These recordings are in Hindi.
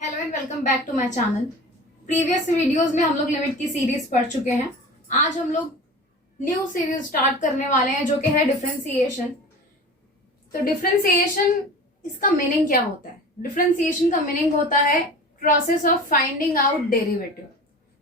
Hello and welcome back to my channel. Previous videos में हम लोग लिमिट की सीरीज पढ़ चुके हैं। आज हम लोग न्यू सीरीज स्टार्ट करने वाले हैं जो कि है डिफरेंशिएशन। तो डिफरेंशिएशन, इसका मीनिंग क्या होता है? डिफरेंशिएशन का मीनिंग होता है process of finding out derivative.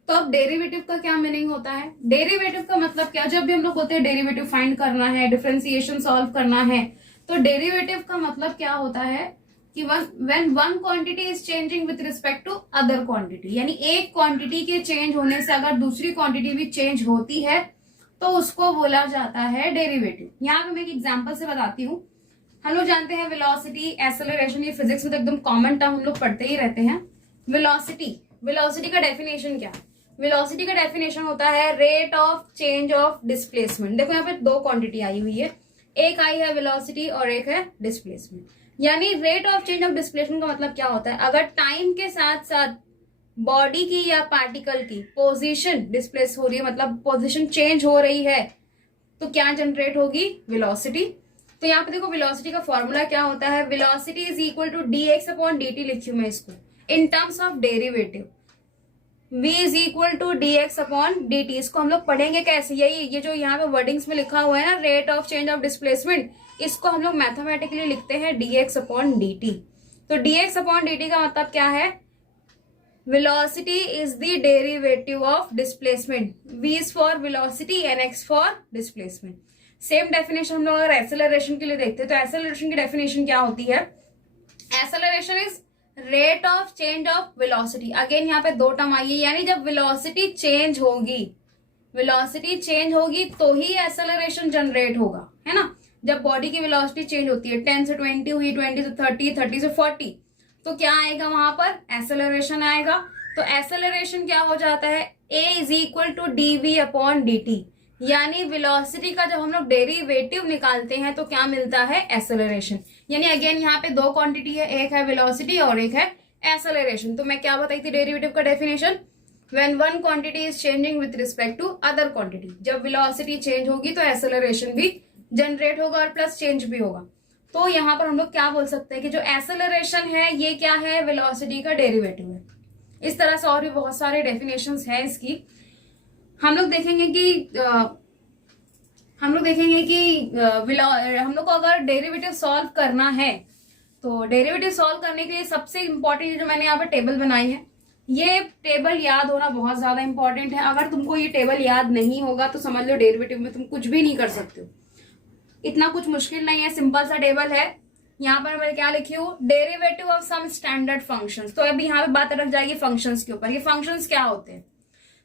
तो अब डेरिवेटिव का क्या मीनिंग होता है? डेरिवेटिव का मतलब क्या? जब भी हम लोग बोलते हैं डेरिवेटिव फाइंड करना है, डिफरेंशिएशन सॉल्व करना है, तो डेरिवेटिव का मतलब क्या होता है कि when one quantity is changing with respect to other quantity, यानी एक क्वांटिटी के चेंज होने से अगर दूसरी क्वांटिटी भी चेंज होती है तो उसको बोला जाता है डेरिवेटिव। यहाँ पे मैं एक एग्जांपल से बताती हूँ। हम लोग जानते हैं वेलोसिटी, एक्सेलरेशन, ये फिजिक्स में तो एकदम कॉमन टर्म हम लोग पढ़ते ही रहते हैं। वेलोसिटी का डेफिनेशन क्या है? वेलोसिटी का डेफिनेशन होता है rate of change of displacement. देखो यहाँ पे दो क्वांटिटी आई हुई है, एक आई है वेलोसिटी और एक है डिस्प्लेसमेंट। यानी rate of change of displacement का मतलब क्या होता है? अगर टाइम के साथ साथ बॉडी की या पार्टिकल की पोजीशन डिस्प्लेस हो रही है, मतलब पोजीशन चेंज हो रही है, तो क्या जनरेट होगी? वेलोसिटी। तो यहाँ पे देखो वेलोसिटी का फॉर्मूला क्या होता है? Velocity is equal to dx upon dt। लिखी हूं मैं इसको in terms of derivative. v is equal to dx upon dt। इसको हम लोग पढ़ेंगे कैसे? यही ये जो यहाँ पे वर्डिंग्स में लिखा हुआ है ना, rate of change of displacement, इसको हम लोग मैथमेटिकली लिखते हैं dx अपॉन dt। तो dx अपॉन dt का मतलब क्या है? Velocity is the derivative of displacement. v is for velocity and x for displacement. Same definition हम लोग अगर एक्सेलरेशन के लिए देखते हैं तो एक्सेलरेशन की डेफिनेशन क्या होती है? Acceleration is rate of change of velocity. Again यहाँ पे दो टर्म आई है, यानी जब वेलोसिटी चेंज होगी तो ही एक्सेलरेशन जनरेट होगा, है ना। जब बॉडी की वेलोसिटी चेंज होती है, 10 से 20 हुई, 20 से 30, 30 से 40, तो क्या आएगा वहां पर? एक्सेलरेशन आएगा। तो एक्सेलरेशन क्या हो जाता है? a is equal to dv upon dt। यानी वेलोसिटी का जब हम लोग डेरिवेटिव निकालते हैं तो क्या मिलता है? एक्सेलरेशन। यानी अगेन यहाँ पे दो क्वांटिटी है, एक है वेलोसिटी और एक है एक्सेलरेशन। तो मैं क्या बताई थी डेरिवेटिव का definition? When one quantity is changing with respect to other quantity. जब वेलोसिटी चेंज होगी तो एक्सेलरेशन भी जनरेट होगा और प्लस चेंज भी होगा। तो यहाँ पर हम लोग क्या बोल सकते हैं कि जो एक्सेलरेशन है ये क्या है? वेलोसिटी का डेरिवेटिव है। इस तरह से और भी बहुत सारे डेफिनेशंस है इसकी। हम लोग देखेंगे कि हम लोग को अगर डेरिवेटिव सॉल्व करना है तो डेरिवेटिव सॉल्व करने के लिए सबसे इंपॉर्टेंट जो मैंने यहाँ पे टेबल बनाई है, ये टेबल याद होना बहुत ज्यादा इंपॉर्टेंट है। अगर तुमको ये टेबल याद नहीं होगा तो समझ लो डेरिवेटिव में तुम कुछ भी नहीं कर सकते हो। इतना कुछ मुश्किल नहीं है, सिंपल सा टेबल है। यहाँ पर मैं क्या लिखी हूँ? Derivative of some standard functions. तो अभी यहाँ पे बात अटक जाएगी फंक्शंस के ऊपर। ये फंक्शंस क्या होते हैं?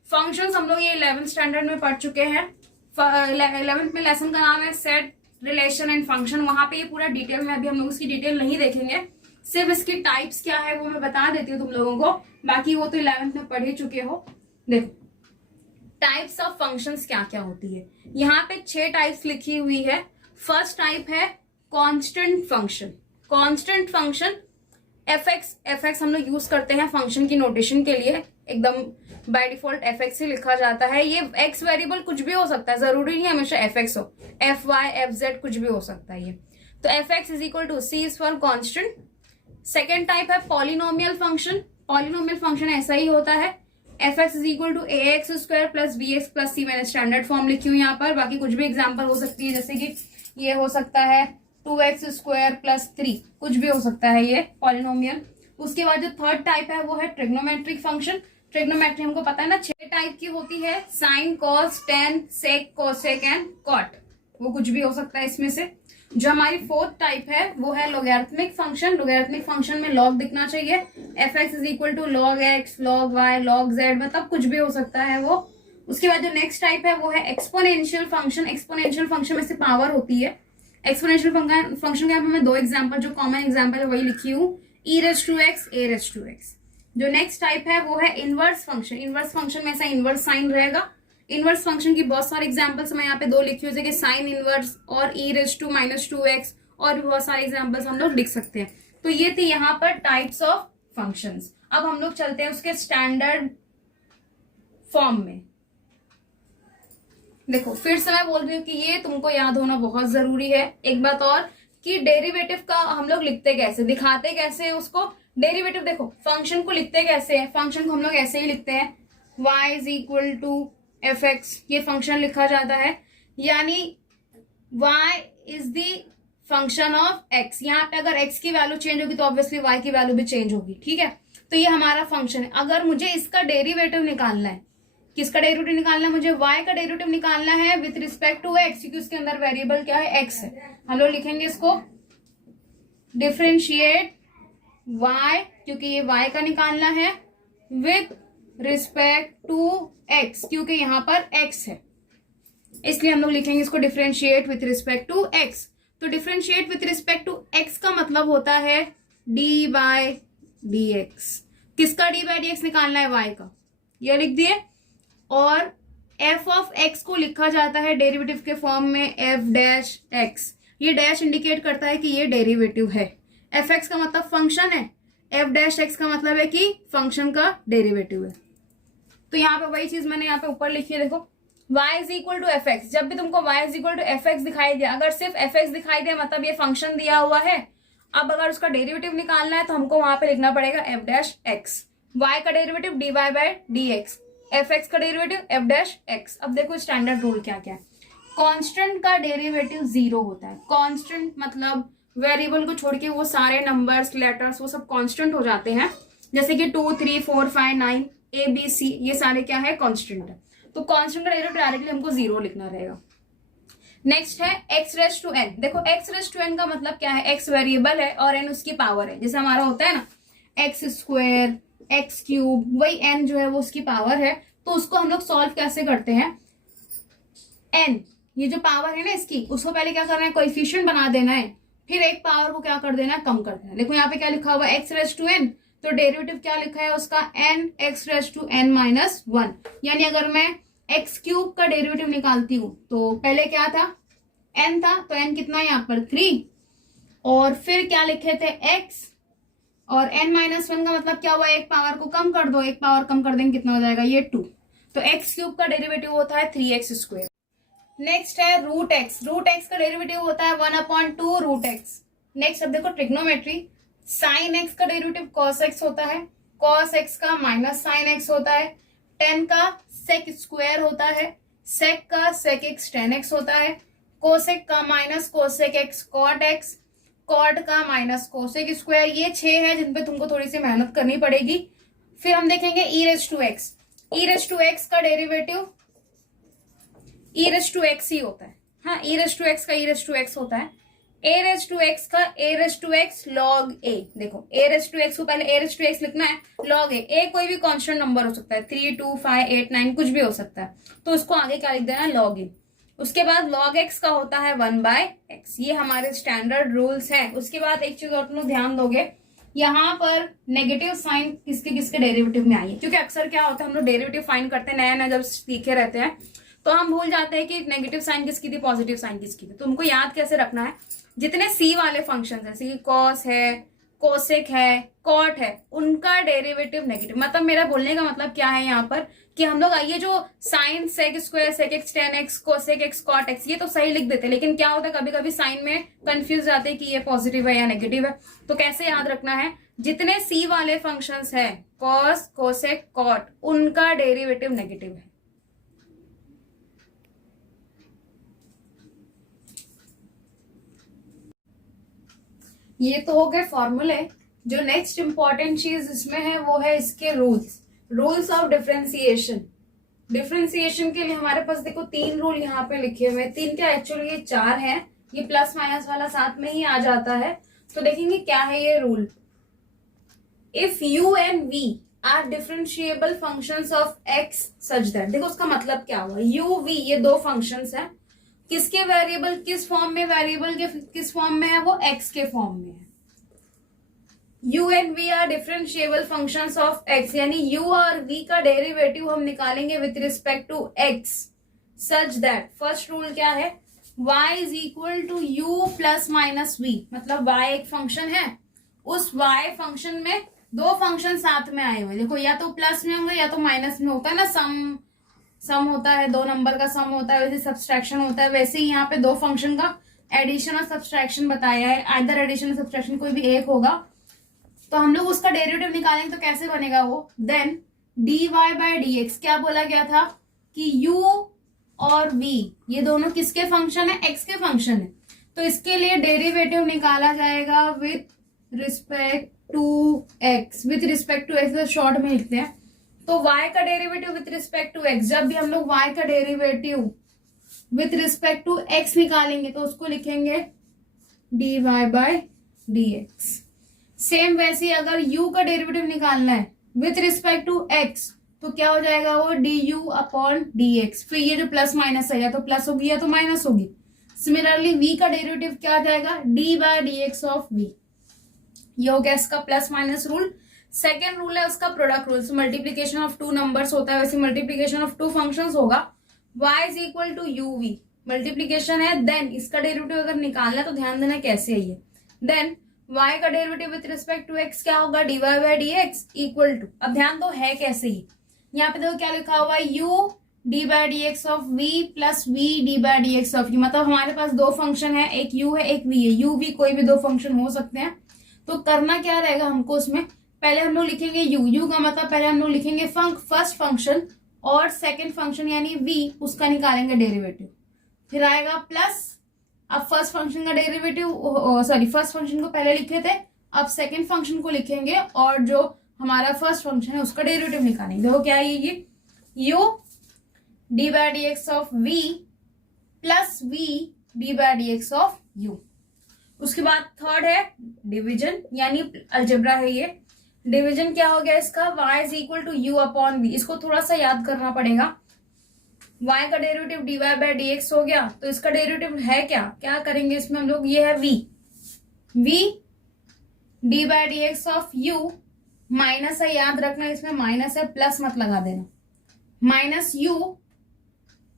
फंक्शंस हम लोग ये 11th स्टैंडर्ड में पढ़ चुके हैं। 11th में लेसन का नाम है सेट, रिलेशन एंड फंक्शन। वहां पे ये पूरा डिटेल में, अभी हम लोग उसकी डिटेल नहीं देखेंगे, सिर्फ इसकी टाइप्स क्या है वो मैं बता देती हूँ तुम लोगों को। बाकी वो तो 11th में पढ़ ही चुके हो। देखो टाइप्स ऑफ फंक्शंस क्या क्या होती है। यहाँ पे 6 टाइप्स लिखी हुई है। फर्स्ट टाइप है constant function. Constant function F हम लोग यूज करते हैं फंक्शन की नोटेशन के लिए। एकदम बाय डिफॉल्ट एफ ही लिखा जाता है। ये एक्स वेरिएबल कुछ भी हो सकता है, जरूरी नहीं हमेशा एफ हो, एफ वाई एफ जेड कुछ भी हो सकता है ये। तो F x is equal to C is for constant. Second type है पॉलिनोमियल फंक्शन। पॉलिनोमियल फंक्शन ऐसा ही होता है, F x is equal to A X square plus B X plus C. मैंने स्टैंडर्ड फॉर्म लिखी हूँ यहाँ पर। बाकी कुछ भी एग्जाम्पल हो सकती है, जैसे कि ये हो सकता है 2x स्क्वायर प्लस 3, कुछ भी हो सकता है ये पॉलिनोमियल। उसके बाद जो थर्ड टाइप है वो है ट्रिग्नोमेट्रिक फंक्शन। ट्रिग्नोमेट्री हमको पता है ना 6 टाइप की होती है, sine, cos, tan, sec, cosec and cot. वो कुछ भी हो सकता है इसमें से। जो हमारी फोर्थ टाइप है वो है लॉगरिथमिक फंक्शन। लॉगरिथमिक फंक्शन में लॉग दिखना चाहिए। F x is equal to log x, log y, log z, मतलब कुछ भी हो सकता है वो। उसके बाद जो नेक्स्ट टाइप है वो है एक्सपोनेंशियल फंक्शन। एक्सपोनेंशियल फंक्शन में से पावर होती है। एक्सपोनेंशियल फंक्शन के यहाँ पे मैं 2 एग्जाम्पल, जो कॉमन एग्जाम्पल है वही लिखी हूँ, e raise to x, a raise to x. जो नेक्स्ट टाइप है वो है इनवर्स फंक्शन। इनवर्स फंक्शन में ऐसा इनवर्स साइन रहेगा। इनवर्स फंक्शन की बहुत सारे एग्जाम्पल्स मैं यहाँ पे 2 लिखी हुई, जैसे कि साइन इनवर्स और e raise to minus 2x, और भी बहुत सारे एग्जाम्पल्स हम लोग लिख सकते हैं। तो ये थी यहाँ पर टाइप्स ऑफ फंक्शंस। अब हम लोग चलते हैं उसके स्टैंडर्ड फॉर्म में। देखो फिर से मैं बोल रही हूँ कि ये तुमको याद होना बहुत जरूरी है। एक बात और कि डेरिवेटिव का हम लोग लिखते कैसे, दिखाते कैसे उसको? डेरिवेटिव देखो, फंक्शन को लिखते कैसे हैं, फंक्शन को हम लोग ऐसे ही लिखते हैं, y is equal to f x, ये फंक्शन लिखा जाता है, यानी y is the function of x। यहाँ पे अगर x की वैल्यू चेंज होगी तो ऑब्वियसली y की वैल्यू भी चेंज होगी, ठीक है। तो ये हमारा फंक्शन है। अगर मुझे इसका डेरिवेटिव निकालना है, किसका डेरिवेटिव निकालना है, मुझे y का डेरिवेटिव निकालना है विथ रिस्पेक्ट टू x, क्योंकि उसके अंदर वेरिएबल क्या है, x है। हम लोग लिखेंगे इसको डिफरेंशिएट y, क्योंकि ये y का निकालना है, विथ रिस्पेक्ट टू x, क्योंकि यहाँ पर x है, इसलिए हम लोग लिखेंगे इसको differentiate with respect to x। तो differentiate with respect to x का मतलब होता है d बाय डी एक्स। किसका d बाय डी एक्स निकालना है, y का, यह लिख दिए। और f ऑफ x को लिखा जाता है डेरिवेटिव के फॉर्म में f डैश x, ये डैश इंडिकेट करता है कि ये डेरिवेटिव है। एफ एक्स का मतलब फंक्शन है, एफ डैश एक्स का मतलब है कि फंक्शन का डेरिवेटिव है। तो यहाँ पे वही चीज मैंने यहाँ पे ऊपर लिखी है, देखो y is equal to f x. जब भी तुमको y is equal to f x दिखाई दे, अगर सिर्फ एफ एक्स दिखाई दे मतलब ये फंक्शन दिया हुआ है। अब अगर उसका डेरिवेटिव निकालना है तो हमको वहां पे लिखना पड़ेगा एफ डैश एक्स। y का derivative dy by d x, f x का डेरिवेटिव एफ डैश एक्स। अब देखो स्टैंडर्ड रूल क्या क्या है। कांस्टेंट का डेरिवेटिव 0 होता है। कांस्टेंट मतलब वेरिएबल को छोड़ के वो सारे नंबर्स, लेटर्स, वो सब कांस्टेंट हो जाते हैं। जैसे कि 2, 3, 4, 5, 9 ABC, ये सारे क्या है, कांस्टेंट है। तो कांस्टेंट का डेरिवेटिव डायरेक्टली हमको 0 लिखना रहेगा। नेक्स्ट है x रेज टू n। देखो x रेज टू n का मतलब क्या है, x वेरिएबल है और n उसकी पावर है। जैसे हमारा होता है ना x स्क्वायर, x क्यूब, वही n जो है वो उसकी पावर है। तो उसको हम लोग सॉल्व कैसे करते हैं, n ये जो पावर है ना इसकी, उसको पहले क्या करना है, कोएफिशिएंट बना देना है, फिर एक पावर को क्या कर देना है, कम कर देना है। देखो यहाँ पे क्या लिखा हुआ है, x रेज टू n, तो डेरिवेटिव क्या लिखा है उसका, n x raise to n minus 1। यानी अगर मैं x क्यूब का डेरिवेटिव निकालती हूँ तो पहले क्या था, n था, तो n कितना है यहाँ पर 3, और फिर क्या लिखे थे x, और n माइनस 1 का मतलब क्या हुआ, एक पावर को कम कर दो, एक पावर कम कर देंगे कितना हो जाएगा, ये 2। तो x क्यूब का डेरिवेटिव होता है 3x स्क्वायर। नेक्स्ट है रूट एक्स। रूट एक्स का डेरिवेटिव होता है 1/2 रूट एक्स। नेक्स्ट अब देखो ट्रिग्नोमेट्री। साइन एक्स का डेरिवेटिव कॉस एक्स होता है, कॉस एक्स का माइनस साइन एक्स होता है, टेन का सेक स्क्वायर होता है, सेक का सेक एक्स टेन एक्स होता है, कोसेक का minus cosec x cot x, cot का माइनस कोसेक स्क्वायर। ये 6 है जिन पे तुमको थोड़ी सी मेहनत करनी पड़ेगी। फिर हम देखेंगे E raise to X. E raise to X का derivative E raise to X ही होता है। हाँ, ई रेज टू एक्स का ई रेज टू एक्स होता है। ए रेज टू एक्स का ए रेज टू एक्स लॉग ए। देखो ए रेज टू एक्स को पहले ए रेज टू एक्स लिखना है, लॉग ए कोई भी कांस्टेंट नंबर हो सकता है, 3, 2, 5, 8, 9 कुछ भी हो सकता है, तो उसको आगे क्या लिख देना है, लॉग ए। उसके बाद लॉग एक्स का होता है 1/x। ये हमारे स्टैंडर्ड रूल्स हैं। उसके बाद एक चीज और तुम लोग ध्यान दोगे, यहाँ पर नेगेटिव साइन किसके किसके डेरिवेटिव में आई है, क्योंकि अक्सर क्या होता है हम लोग डेरिवेटिव फाइंड करते हैं, नया नया जब सीखे रहते हैं तो हम भूल जाते हैं कि नेगेटिव साइन किसकी थी, पॉजिटिव साइन किसकी थी। तो तुमको याद कैसे रखना है, जितने सी वाले फंक्शन जैसे कि कॉस है, कोसेक है, कॉट है, उनका डेरिवेटिव नेगेटिव। मतलब मेरा बोलने का मतलब क्या है यहाँ पर कि हम लोग ये जो sine sec square, sec x tan x, cosec x cot x, ये तो सही लिख देते हैं, लेकिन क्या होता है कभी कभी साइन में कंफ्यूज जाते हैं कि ये पॉजिटिव है या नेगेटिव है। तो कैसे याद रखना है, जितने सी वाले फंक्शंस है, कॉस, कोसेक, कॉट, उनका डेरिवेटिव नेगेटिव है। ये तो हो गए फॉर्मूले। जो नेक्स्ट इंपॉर्टेंट चीज इसमें है वो है इसके रूल्स ऑफ डिफरेंशिएशन। डिफरेंशिएशन के लिए हमारे पास देखो 3 रूल यहाँ पे लिखे हुए हैं। 3 क्या, एक्चुअली ये 4 है, ये प्लस माइनस वाला साथ में ही आ जाता है। तो देखेंगे क्या है ये rule. If u and v are differentiable functions of x such that, देखो उसका मतलब क्या हुआ, u v ये 2 फंक्शंस हैं, किसके वेरिएबल किस फॉर्म में, वेरिएबल के किस फॉर्म में है, वो x के फॉर्म में है। u and v are differentiable functions of x, यानी u और v का डेरिवेटिव हम निकालेंगे with respect to x such that, first rule क्या है, y is equal to u plus minus v। मतलब y एक फंक्शन है, उस y फंक्शन में 2 फंक्शन साथ में आए हुए, देखो या तो प्लस में होंगे या तो माइनस में, होता है ना सम होता है, 2 नंबर का सम होता है, वैसे सब्सट्रैक्शन होता है, वैसे ही यहाँ पे 2 फंक्शन का एडिशन और सब्सट्रैक्शन बताया है। आइदर एडिशन और सब्सट्रैक्शन कोई भी एक होगा। तो हम लोग उसका डेरिवेटिव निकालेंगे तो कैसे बनेगा वो, देन dy बाय dx, क्या बोला गया था कि u और v ये दोनों किसके फंक्शन है, x के फंक्शन है, तो इसके लिए डेरिवेटिव निकाला जाएगा with respect to x, with respect to x short में लिखते हैं। तो y का derivative with respect to x, जब भी हम लोग y का derivative with respect to x निकालेंगे तो उसको लिखेंगे dy बाय dx। सेम वैसे ही अगर u का डेरिवेटिव निकालना है विथ रिस्पेक्ट टू x तो क्या हो जाएगा वो du अपॉन dx, फिर ये जो प्लस माइनस है या तो प्लस होगी या तो माइनस होगी। सिमिलरली v का डेरिवेटिव क्या आ जाएगा, d by dx of v। ये हो गया इसका plus minus rule. Second rule है उसका product rule. So multiplication of two numbers होता है, वैसे मल्टीप्लीकेशन ऑफ टू फंक्शंस होगा। y is equal to uv, multiplication है, देन इसका डेरिवेटिव अगर निकालना है तो ध्यान देना कैसे है ये, देन y का derivative with respect to x क्या होगा, dy by dx equal to, अब ध्यान दो है कैसे ही, यहाँ पे देखो क्या लिखा हुआ है, u d by dx of v plus v d by dx of u। मतलब हमारे पास दो फंक्शन है, एक u है एक v है, u v कोई भी दो फंक्शन हो सकते हैं। तो करना क्या रहेगा हमको उसमें, पहले हम लोग लिखेंगे u का मतलब पहले हम लोग लिखेंगे फर्स्ट फंक्शन और सेकेंड फंक्शन यानी v, उसका निकालेंगे डेरिवेटिव, फिर आएगा प्लस, अब फर्स्ट फंक्शन का डेरिवेटिव फर्स्ट फंक्शन को पहले लिखे थे, अब सेकेंड फंक्शन को लिखेंगे और जो हमारा फर्स्ट फंक्शन है उसका डेरिवेटिव निकालेंगे। देखो क्या है ये u d by dx of v plus v d by dx of u। उसके बाद थर्ड है डिवीजन, यानी अलजेब्रा है ये। डिवीजन क्या हो गया इसका, y is equal to u upon v। इसको थोड़ा सा याद करना पड़ेगा। y का डेरिवेटिव dy बाय dx हो गया, तो इसका डेरिवेटिव है क्या करेंगे इसमें हम लोग, ये है v d by dx of u, minus है याद रखना, इसमें माइनस है प्लस मत लगा देना, minus u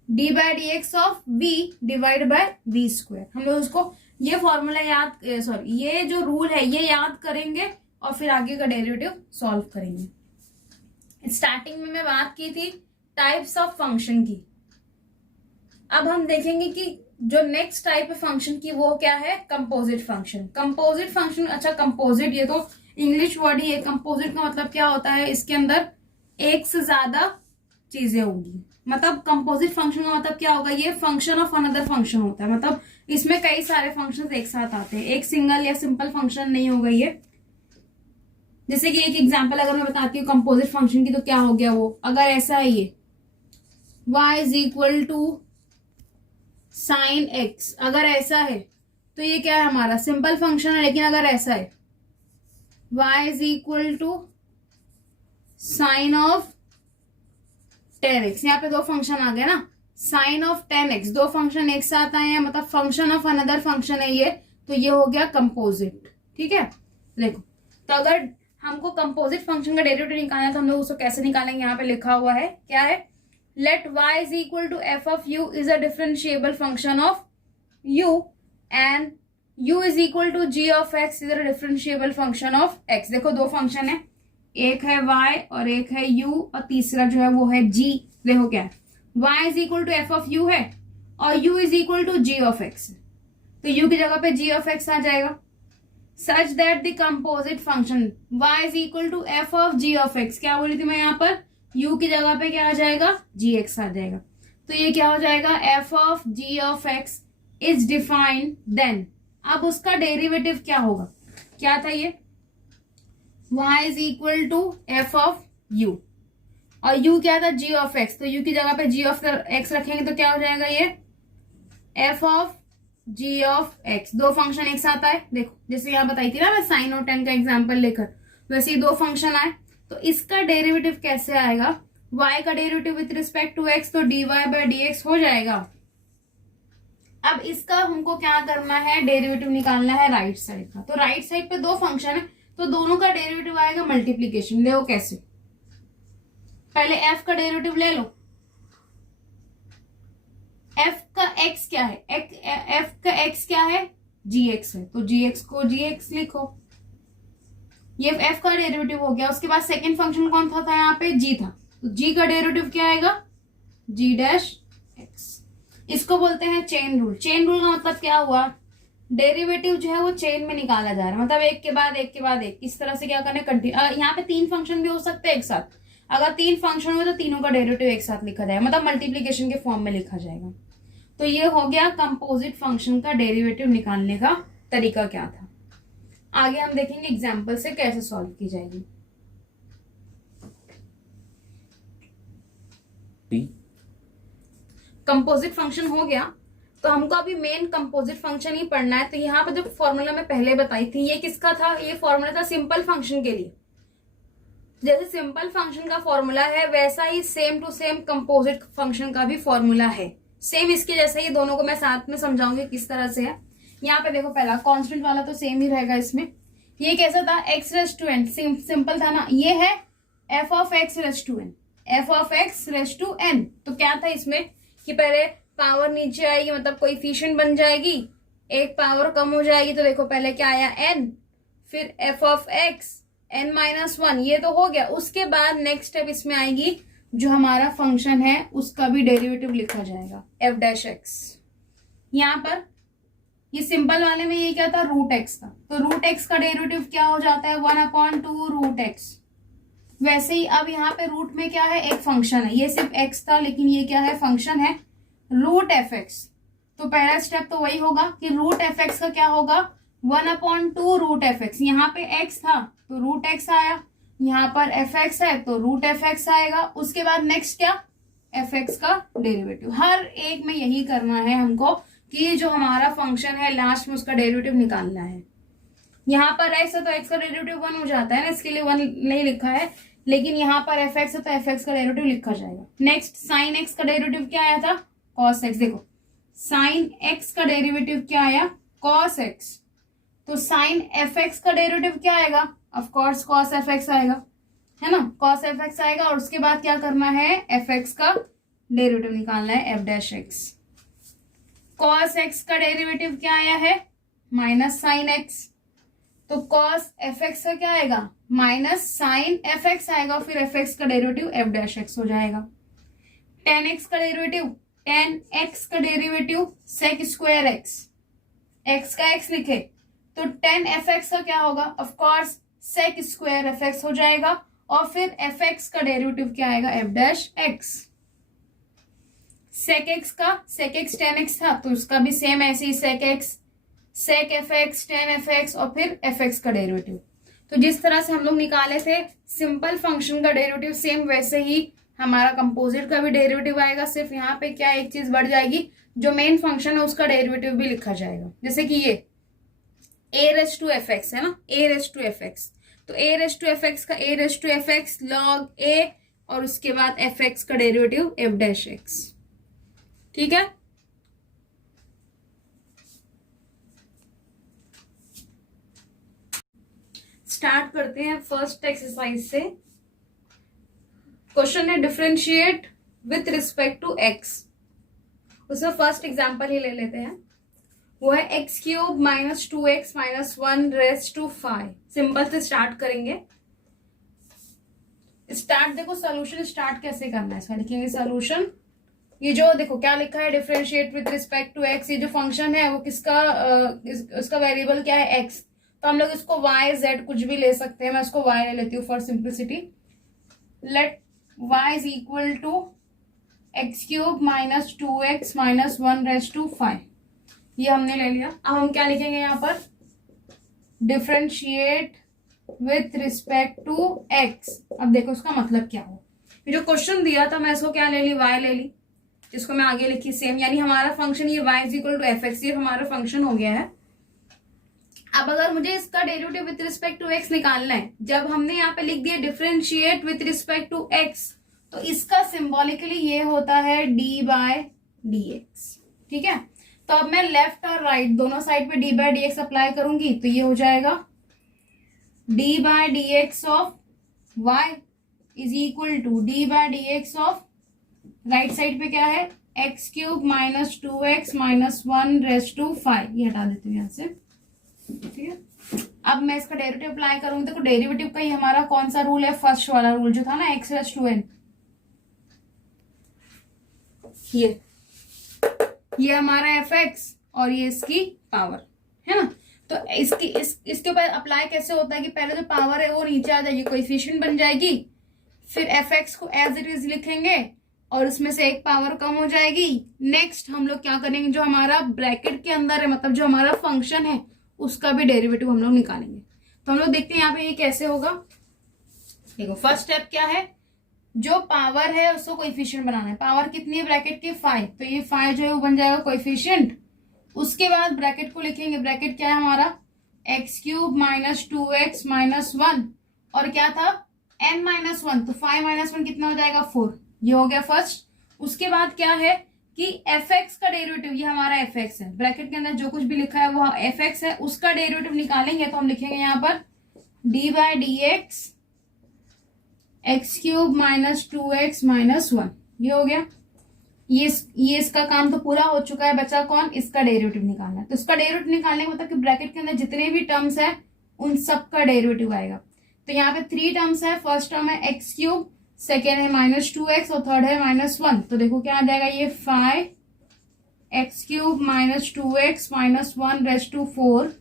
d by dx of v divide by v square. हम लोग उसको ये फॉर्मूला ये जो रूल है ये याद करेंगे और फिर आगे का डेरिवेटिव सॉल्व करेंगे। स्टार्टिंग में मैं बात की थी टाइप्स ऑफ फंक्शन की, अब हम देखेंगे कि जो नेक्स्ट टाइप है फंक्शन की वो क्या है, कंपोजिट फंक्शन। कंपोजिट फंक्शन, अच्छा कंपोजिट ये तो इंग्लिश वर्ड ही है। कंपोजिट का मतलब क्या होता है, इसके अंदर एक से ज्यादा चीजें होंगी। मतलब कंपोजिट फंक्शन का मतलब क्या होगा, ये फंक्शन ऑफ अनदर फंक्शन होता है, मतलब इसमें कई सारे फंक्शंस एक साथ आते हैं, एक सिंगल या सिंपल फंक्शन नहीं होगा ये। जैसे कि एक एग्जांपल अगर मैं बताती हूँ कंपोजिट फंक्शन की तो क्या हो गया वो, अगर ऐसा है ये y is equal to sine x, अगर ऐसा है तो ये क्या है हमारा सिंपल फंक्शन है। लेकिन अगर ऐसा है y is equal to sine of 10x, यहाँ पे दो फंक्शन आ गए ना, साइन ऑफ 10x, दो फंक्शन एक साथ आए हैं, मतलब फंक्शन ऑफ अनदर फंक्शन है ये, तो ये हो गया कंपोजिट। ठीक है, देखो तो अगर हमको कंपोजिट फंक्शन का डेरिवेटिव निकालना है तो हम लोग उसको कैसे निकालेंगे, यहाँ पे लिखा हुआ है क्या है, let y is equal to f of u is a differentiable function of u and u is equal to g of x is a differentiable function of x। देखो दो फंक्शन है, एक है y और एक है u और तीसरा जो है वो है g। देखो क्या है, y is equal to f of u है और u is equal to g of x, तो u की जगह पे g ऑफ x आ जाएगा। Such that the composite function y is equal to f of g of x, क्या बोली थी मैं यहाँ पर, u की जगह पे क्या आ जाएगा, gx आ जाएगा। तो ये क्या हो जाएगा, f of g of x is defined, then अब उसका डेरिवेटिव क्या होगा, क्या था ये, y is equal to f of u और u क्या था, g ऑफ x, तो u की जगह पे g ऑफ x रखेंगे तो क्या हो जाएगा ये f of g of x। दो फंक्शन एक साथ आए, देखो जैसे यहाँ बताई थी ना मैं साइन और टेन का एग्जांपल लेकर, वैसे ही दो फंक्शन आए तो इसका डेरिवेटिव कैसे आएगा, y का derivative with respect to x तो dy बाय dx हो जाएगा। अब इसका हमको क्या करना है, डेरिवेटिव निकालना है राइट साइड का। तो राइट साइड पे दो फंक्शन है तो दोनों का डेरिवेटिव आएगा मल्टीप्लीकेशन। देखो कैसे, पहले f का डेरिवेटिव ले लो, f का x क्या है, f का x क्या है, gx है, तो gx को gx लिखो, ये f का डेरिवेटिव हो गया। उसके बाद सेकंड फंक्शन कौन था यहाँ पे, g था, तो g का डेरिवेटिव क्या आएगा, g डैश x। इसको बोलते हैं चेन रूल। चेन रूल का मतलब क्या हुआ, डेरिवेटिव जो है वो चेन में निकाला जा रहा है, मतलब एक के बाद एक के बाद एक, इस तरह से क्या करना है कंटिन्यू। यहाँ पे 3 फंक्शन भी हो सकते हैं एक साथ, अगर 3 फंक्शन हो तो तीनों का डेरिवेटिव एक साथ लिखा जाएगा, मतलब मल्टीप्लीकेशन के फॉर्म में लिखा जाएगा। तो ये हो गया कंपोजिट फंक्शन का डेरिवेटिव निकालने का तरीका क्या था। आगे हम देखेंगे एग्जाम्पल से कैसे सॉल्व की जाएगी। कंपोजिट फंक्शन हो गया, तो हमको अभी मेन कंपोजिट फंक्शन ही पढ़ना है। तो यहाँ पर जो फॉर्मूला मैं पहले बताई थी, ये किसका था? ये फॉर्मूला था सिंपल फंक्शन के लिए। जैसे सिंपल फंक्शन का फॉर्मूला है, वैसा ही same to same composite function का भी फॉर्मूला है, सेम इसके जैसा ही। दोनों को मैं साथ में समझाऊंगी किस तरह से है। यहाँ पे देखो, पहला कांस्टेंट वाला तो सेम ही रहेगा इसमें। ये कैसा था? x raise to n, simple था ना। ये है f of x raise to n, f of x raise to n। तो क्या था इसमें कि पहले पावर नीचे आएगी, मतलब कोएफिशिएंट बन जाएगी, एक पावर कम हो जाएगी। तो देखो पहले क्या आया n, फिर f of x n minus 1, ये तो हो गया। उसके बाद नेक्स्ट स्टेप इसमें आएगी, जो हमारा फंक्शन है उसका भी डेरिवेटिव लिखा जाएगा f डैश x। यहाँ पर ये सिंपल वाले में ये क्या था? रूट x था, तो रूट x का डेरिवेटिव क्या हो जाता है? 1/2 रूट x। वैसे ही अब यहाँ पे रूट में क्या है? एक फंक्शन है, ये सिर्फ x था लेकिन ये क्या है? फंक्शन है रूट fx। तो पहला स्टेप तो वही होगा कि रूट fx का क्या होगा? 1/2 रूट fx। यहाँ पे x था तो रूट x आया, यहाँ पर fx है तो रूट fx आएगा। उसके बाद नेक्स्ट क्या? fx का डेरिवेटिव। हर एक में यही करना है हमको कि जो हमारा फंक्शन है लास्ट में उसका डेरिवेटिव निकालना है। यहाँ पर x है तो x का डेरिवेटिव 1 हो जाता है ना, इसके लिए 1 नहीं लिखा है, लेकिन यहाँ पर fx है तो fx का डेरिवेटिव लिखा जाएगा। नेक्स्ट साइन x का डेरिवेटिव क्या आया था? cos x। देखो साइन x का डेरिवेटिव क्या आया? cos x। तो साइन fx का डेरिवेटिव क्या आएगा? ऑफ कोर्स cos fx आएगा, है ना, cos fx आएगा। और उसके बाद क्या करना है? fx का डेरिवेटिव निकालना है, f dash x। cos x का डेरिवेटिव क्या आया है? Minus sine x। तो cos fx का क्या आएगा? माइनस साइन fx आएगा, फिर fx का डेरिवेटिव f डैश x हो जाएगा। tan x का डेरिवेटिव, tan x का derivative sec square x, x का x लिखे तो tan fx का क्या होगा? Of course sec square fx हो जाएगा। और फिर fx का डेरिवेटिव क्या आएगा? f dash x। sec x का, sec x tan x था तो उसका भी सेम ऐसे ही sec x, sec fx, tan fx और फिर fx का डेरिवेटिव। तो जिस तरह से हम लोग निकाले थे सिंपल फंक्शन का डेरिवेटिव, सेम वैसे ही हमारा कंपोजिट का भी डेरिवेटिव आएगा। सिर्फ यहाँ पे क्या एक चीज बढ़ जाएगी, जो मेन फंक्शन है उसका डेरिवेटिव भी लिखा जाएगा। जैसे कि ये a रेज टू fx है ना, a रेज टू fx, तो a रेज टू fx का a raise to fx log a और उसके बाद fx का डेरिवेटिव f डैश x। ठीक है, स्टार्ट करते हैं फर्स्ट एक्सरसाइज से। क्वेश्चन है differentiate with respect to x। उसमें फर्स्ट एग्जांपल ही ले लेते हैं, वो है x cube minus 2x minus 1 raise to 5। Simple से स्टार्ट करेंगे। स्टार्ट देखो, सोल्यूशन स्टार्ट कैसे करना है इसका लिखेंगे सोल्यूशन। ये जो देखो क्या लिखा है, differentiate with respect to x। ये जो फंक्शन है वो किसका उसका वेरिएबल क्या है? x। तो हम लोग इसको y z कुछ भी ले सकते हैं, मैं इसको y ले लेती हूँ for simplicity. Let y is equal to x cube minus 2x minus 1 raise to 5। ये हमने ले लिया। अब हम क्या लिखेंगे यहाँ पर? Differentiate with respect to x। अब देखो उसका मतलब क्या हो। ये जो क्वेश्चन दिया था मैं इसको क्या ले ली? y ले ली, जिसको मैं आगे लिखी सेम, यानी हमारा फंक्शन ये y is equal to f x, ये हमारा फंक्शन हो गया है। अब अगर मुझे इसका derivative with respect to x निकालना है, जब हमने यहाँ पे लिख दिया differentiate with respect to x, तो इसका सिंबॉलिकली ये होता है d बाय डी एक्स। ठीक है, तो अब मैं लेफ्ट और राइट दोनों साइड पे d by d x apply करूंगी, तो ये हो जाएगा d by d x of y is equal to d by d x of right side पे क्या है? X cube minus 2x minus 1 raise to 5। ये हटा देती हूँ यहाँ से। ठीक है, अब मैं इसका डेरिवेटिव अप्लाई करूंगी। देखो डेरिवेटिव का ही हमारा कौन सा रूल है? फर्स्ट वाला रूल जो था ना, x रेज टू n। ये हमारा fx और ये इसकी पावर है ना। तो इसके ऊपर अप्लाई कैसे होता है कि पहले जो पावर है वो नीचे आ जाएगी, कोएफिशिएंट बन जाएगी, फिर fx को एज इट इज लिखेंगे और उसमें से एक पावर कम हो जाएगी। नेक्स्ट हम लोग क्या करेंगे, जो हमारा ब्रैकेट के अंदर है, मतलब जो हमारा फंक्शन है उसका भी डेरिवेटिव हम लोग निकालेंगे। तो हम लोग देखते हैं यहाँ पे ये कैसे होगा। देखो फर्स्ट स्टेप क्या है, जो पावर है उसको कोएफिशिएंट बनाना है। पावर कितनी है ब्रैकेट की 5, तो ये 5 जो है वो बन जाएगा कोएफिशिएंट। उसके बाद ब्रैकेट को लिखेंगे, ब्रैकेट क्या है हमारा x³ माइनस 2x माइनस 1 और क्या था n माइनस 1, तो 5 माइनस 1 कितना हो जाएगा 4। ये हो गया फर्स्ट। उसके बाद क्या है कि fx का डेरिवेटिव, ये हमारा fx है, ब्रैकेट के अंदर जो कुछ भी लिखा है वो fx है, उसका डेरिवेटिव निकालेंगे। तो हम लिखेंगे यहाँ पर d/dx x³ minus 2x minus 1। ये हो गया। ये इसका काम तो पूरा हो चुका है, बचा कौन, इसका डेरिवेटिव निकालना है। तो इसका डेरिवेटिव निकालने का मतलब कि ब्रैकेट के अंदर जितने भी टर्म्स है उन सब का डेरिवेटिव आएगा। तो यहाँ पे 3 टर्म्स है, फर्स्ट टर्म है x³, सेकेंड है माइनस 2x और थर्ड है माइनस 1। तो देखो क्या आ जाएगा, ये 5x³ minus 2x minus 1 raise to 4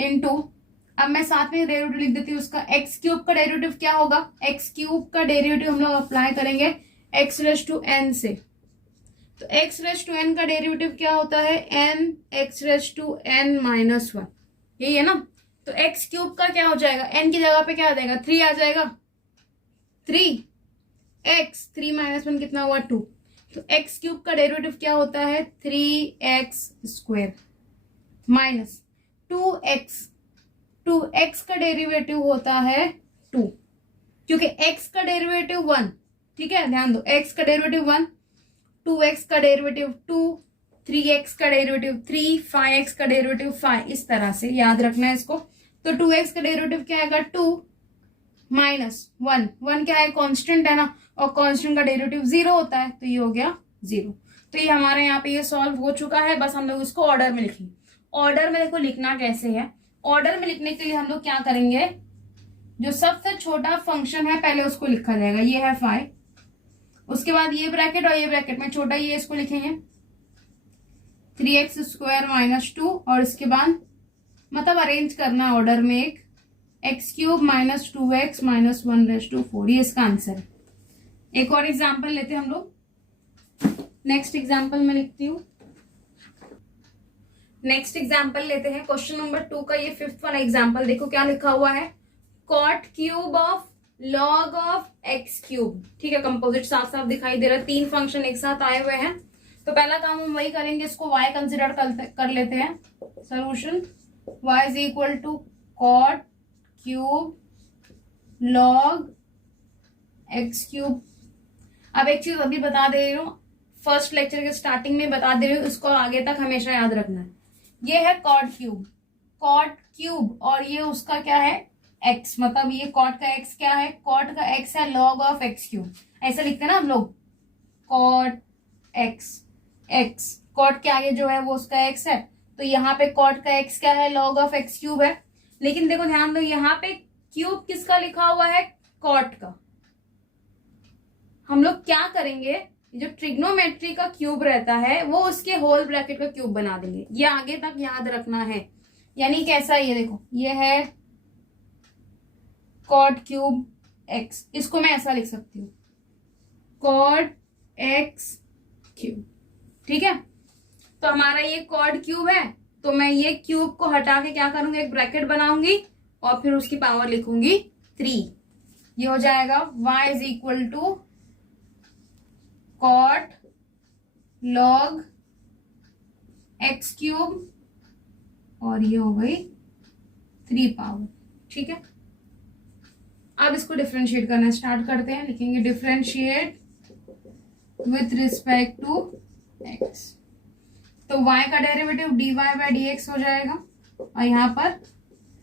into, अब मैं साथ में डेरिवेटिव लिख देती हूँ उसका। x³ का डेरिवेटिव क्या होगा, x³ का डेरिवेटिव हम लोग अप्लाई करेंगे x रेज़ टू n से। तो x रेज़ टू n का डेरिवेटिव क्या होता है, n x raise to n minus 1, यही है ना। तो x³ का क्या हो जाएगा, n की जगह पे क्या आ जाएगा 3 आ जाएगा, 3 माइनस 1 कितना हुआ 2। तो x³ का डेरिवेटिव क्या होता है 3x² माइनस 2x का डेरिवेटिव होता है 2, क्योंकि x का डेरिवेटिव 1, ठीक है ध्यान दो, x का डेरिवेटिव 1, 2x का डेरिवेटिव 2, 3x का डेरिवेटिव 3, 5x का डेरिवेटिव 5, इस तरह से याद रखना है इसको। तो 2x का डेरिवेटिव क्या आएगा 2 माइनस 1 क्या है कांस्टेंट है ना, और कांस्टेंट का डेरिवेटिव 0 होता है, तो ये हो गया 0। तो ये हमारे यहाँ पे ये सॉल्व हो चुका है। बस हम लोग इसको ऑर्डर में लिखेंगे। ऑर्डर में देखो लिखना कैसे है, ऑर्डर में लिखने के लिए हम लोग क्या करेंगे, जो सबसे छोटा फंक्शन है पहले उसको लिखा जाएगा, ये है 5, उसके बाद ये ब्रैकेट और ये ब्रैकेट में छोटा ये इसको लिखेंगे 3x² माइनस 2 और इसके बाद मतलब अरेंज करना ऑर्डर में एक x³ minus 2x minus 1 raise to 4, ये इसका आंसर है। एक और एग्जाम्पल लेते हैं हम लोग। नेक्स्ट एग्जाम्पल में लिखती हूँ, नेक्स्ट एग्जाम्पल लेते हैं क्वेश्चन नंबर 2 का ये 5th वाला एग्जाम्पल। देखो क्या लिखा हुआ है, cot³ of log of x³। ठीक है, कंपोजिट साफ साफ दिखाई दे रहा है, 3 फंक्शन एक साथ आए हुए हैं। तो पहला काम हम वही करेंगे, इसको y कंसिडर कर लेते हैं। Solution y is equal to cot³ log x³। अब एक चीज अभी बता दे रही हूँ, फर्स्ट लेक्चर के स्टार्टिंग में बता दे रही हूँ, इसको आगे तक हमेशा याद रखना है। ये है cot³ और ये उसका क्या है x, मतलब ये cot का x क्या है, cot का x है log ऑफ x³। ऐसा लिखते हैं ना हम लोग, cot x, cot के आगे जो है वो उसका x है, तो यहाँ पे cot का x क्या है log ऑफ x³ है। लेकिन देखो ध्यान दो, यहाँ पे क्यूब किसका लिखा हुआ है, cot का। हम लोग क्या करेंगे, जो ट्रिग्नोमेट्री का क्यूब रहता है वो उसके होल ब्रैकेट का क्यूब बना देंगे, ये आगे तक याद रखना है। यानी कैसा, ये देखो ये है cot³ x, इसको मैं ऐसा लिख सकती हूँ cot x³। ठीक है, तो हमारा ये cot³ है, तो मैं ये क्यूब को हटा के क्या करूंगी, एक ब्रैकेट बनाऊंगी और फिर उसकी पावर लिखूंगी 3। ये हो जाएगा y is equal to cot log x³ और ये हो गई 3 पावर। ठीक है, अब इसको डिफरेंशिएट करना स्टार्ट करते हैं। लिखेंगे differentiate with respect to x। तो y का डेरिवेटिव dy/dx हो जाएगा और यहाँ पर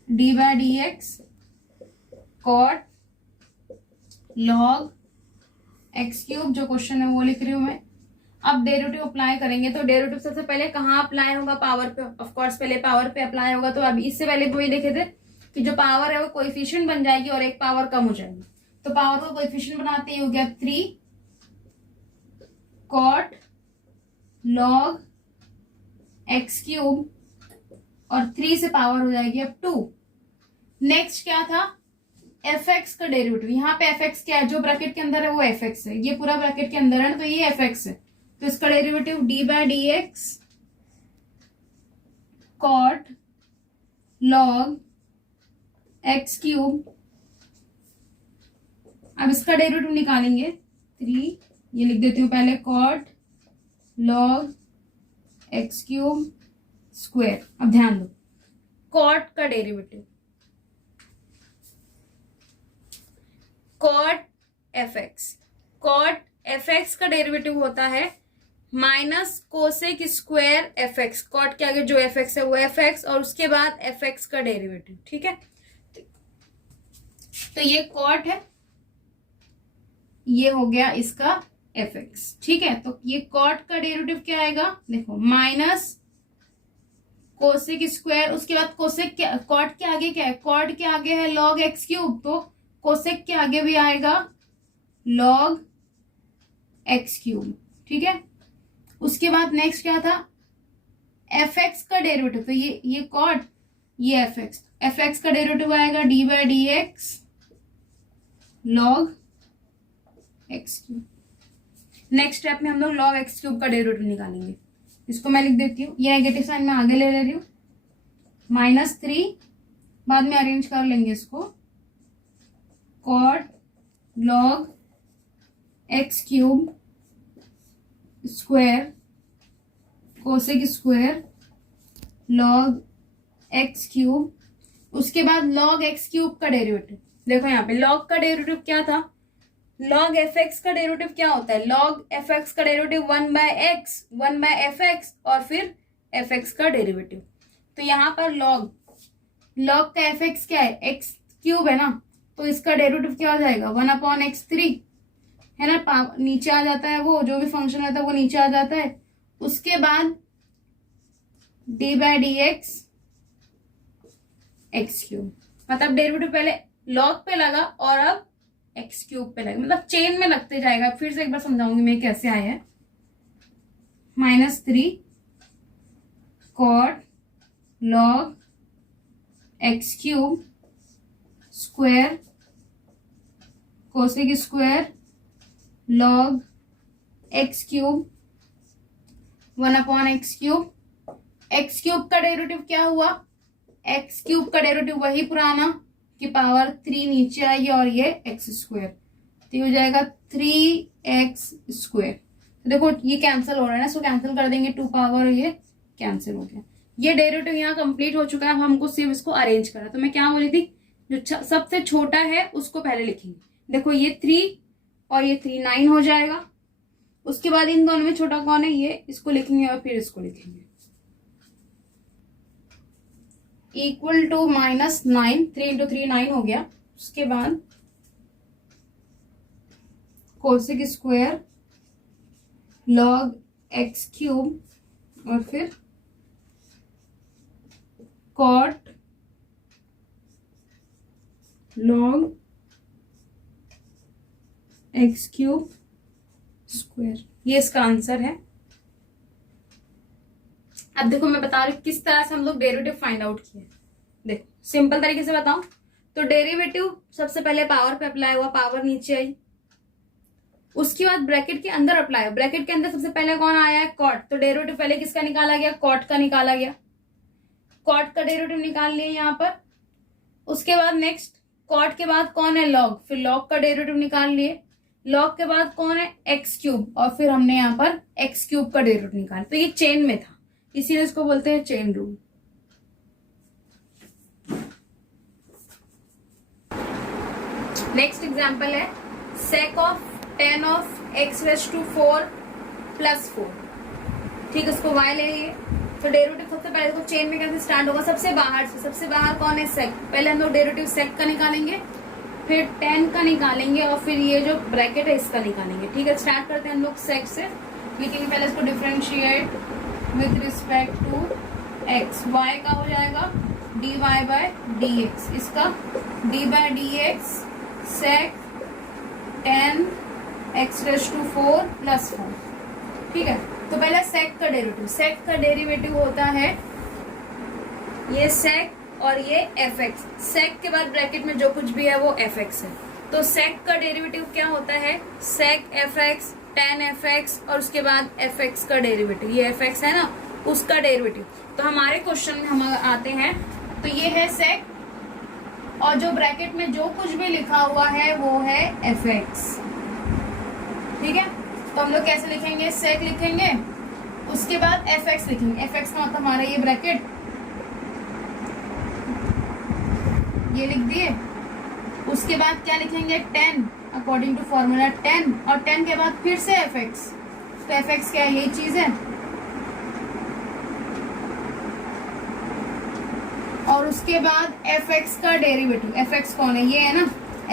d/dx cot log x³ जो क्वेश्चन है वो लिख रही हूं मैं। अब डेरिवेटिव अप्लाई करेंगे, तो डेरिवेटिव सबसे पहले कहाँ अप्लाई होगा, पावर पे, ऑफ कोर्स पहले पावर पे अप्लाई होगा। तो अभी इससे पहले वही लिखे थे कि जो पावर है वो कोएफिशिएंट बन जाएगी और एक पावर कम हो जाएगी। तो पावर को कोएफिशिएंट बनाते ही हो गया 3 cot log x³ और 3 से पावर हो जाएगी अब 2। नेक्स्ट क्या था, fx का डेरिवेटिव। यहाँ पे fx क्या है, जो ब्रैकेट के अंदर है वो fx है, ये पूरा ब्रैकेट के अंदर है ना, तो ये fx है, तो इसका derivative d/dx cot log x cube. अब इसका डेरिवेटिव निकालेंगे 3, ये लिख देती हूँ पहले, cot log x cube square. अब ध्यान दो, cot का डेरिवेटिव cot fx का डेरिवेटिव होता है minus cosec square fx। Cot के आगे जो fx है वो fx और उसके बाद fx का डेरिवेटिव। ठीक है, तो ये कॉट है, ये हो गया इसका fx। ठीक है, तो ये कॉट का डेरिवेटिव क्या आएगा, देखो माइनस कोसेक स्क्वायर, उसके बाद कोसेक क्या, कॉट के आगे क्या है, कॉट के आगे है लॉग एक्स क्यूब, तो कोसेक के आगे भी आएगा लॉग एक्स क्यूब। ठीक है, उसके बाद नेक्स्ट क्या था, fx का डेरिवेटिव, तो ये कॉट, ये fx का डेरिवेटिव आएगा d/dx log x cube. Next step में हम लोग log x क्यूब का डेरिवेटिव निकालेंगे। इसको मैं लिख देती हूँ, ये नेगेटिव साइन में आगे ले रही हूँ, -3, बाद में अरेंज कर लेंगे इसको, cot log x cube square cosec square log x cube, उसके बाद log x क्यूब का डेरिवेटिव। देखो यहाँ पे log का डेरिवेटिव क्या था, log fx का डेरिवेटिव क्या होता है, log fx का डेरिवेटिव 1/x 1/fx और फिर fx का डेरिवेटिव। तो यहाँ पर log का fx क्या है, x क्यूब है ना, तो इसका डेरिवेटिव क्या हो जाएगा 1/x3 है ना, नीचे आ जाता है, वो जो भी फंक्शन रहता है वो नीचे आ जाता है। उसके बाद d/dx x क्यूब, मतलब डेरिवेटिव पहले log पे लगा और अब x क्यूब पे लगा, मतलब चेन में लगते जाएगा। फिर से एक बार समझाऊंगी मैं कैसे आया है, -3 cot log x cube square cosec square log x cube 1/x cube. x cube का डेरिवेटिव क्या हुआ, x क्यूब का डेरिवेटिव वही पुराना की पावर 3 नीचे आई और ये x स्क्वायर, तो हो जाएगा 3x स्क्वायर। तो देखो ये कैंसिल हो रहा है ना, इसको कैंसिल कर देंगे, 2 पावर ये कैंसिल हो गया। ये डेरिवेटिव यहाँ कंप्लीट हो चुका है, हमको सिर्फ इसको अरेंज करा। तो मैं क्या बोली थी, जो सबसे छोटा है उसको पहले लिखेंगे। देखो ये 3 और ये 3 9 हो जाएगा। उसके बाद इन दोनों में छोटा कौन है, ये, इसको लिखेंगे और फिर इसको लिखेंगे, इक्वल टू -9, 3 × 3 9 हो गया। उसके बाद cosec square log x cube और फिर cot log x cube square, ये इसका आंसर है। अब देखो मैं बता रही हूँ किस तरह से हम लोग डेरिवेटिव फाइंड आउट किए। देखो सिंपल तरीके से बताऊं तो डेरिवेटिव सबसे पहले पावर पे अप्लाई हुआ, पावर नीचे आई, उसके बाद ब्रैकेट के अंदर अप्लाई हुआ। ब्रैकेट के अंदर सबसे पहले कौन आया है, कॉट, तो डेरिवेटिव पहले किसका निकाला गया, कॉट का निकाला गया। कॉट का डेरिवेटिव निकाल लिया यहाँ पर। उसके बाद नेक्स्ट कॉट के बाद कौन है, लॉग, फिर लॉग का डेरिवेटिव निकाल लिए। लॉग के बाद कौन है, एक्स क्यूब, और फिर हमने यहाँ पर एक्स क्यूब का डेरिवेटिव निकाला। तो ये चेन में था, इसीलिए इसको बोलते हैं चेन रूल। नेक्स्ट एग्जांपल है sec of tan of x raised to 4 + 4। ठीक है, उसको y ले लिए। तो डेरिवेटिव सबसे पहले देखो चेन में कैसे स्टार्ट होगा, सबसे बाहर से। सबसे बाहर कौन है, sec। पहले हम लोग डेरिवेटिव sec का निकालेंगे, फिर tan का निकालेंगे और फिर ये जो ब्रैकेट है इसका निकालेंगे। ठीक है, स्टार्ट करते हैं हम लोग sec से। लिखेंगे पहले इसको differentiate with respect to x। y का हो जाएगा dy/dx, इसका d/dx sec tan x raised to 4 + 4। ठीक है, तो पहले sec का डेरिवेटिव, sec का डेरिवेटिव होता है ये sec और ये fx। sec के बाद ब्रैकेट में जो कुछ भी है वो fx है, तो sec का डेरिवेटिव क्या होता है, sec fx tan fx और उसके बाद fx का डेरिवेटिव, ये fx है ना उसका डेरिवेटिव। तो हमारे क्वेश्चन में हम आते हैं, तो ये है sec और जो ब्रैकेट में जो कुछ भी लिखा हुआ है वो है fx। ठीक है, तो हम लोग कैसे लिखेंगे, sec लिखेंगे, उसके बाद fx लिखेंगे। fx का मतलब हमारा ये ब्रैकेट, ये लिख दिए। उसके बाद क्या लिखेंगे, 10 अकॉर्डिंग टू फॉर्मूला 10, और 10 के बाद फिर से fx। तो fx क्या है, यही चीज है। और उसके बाद fx का डेरिवेटिव, fx कौन है, ये है ना,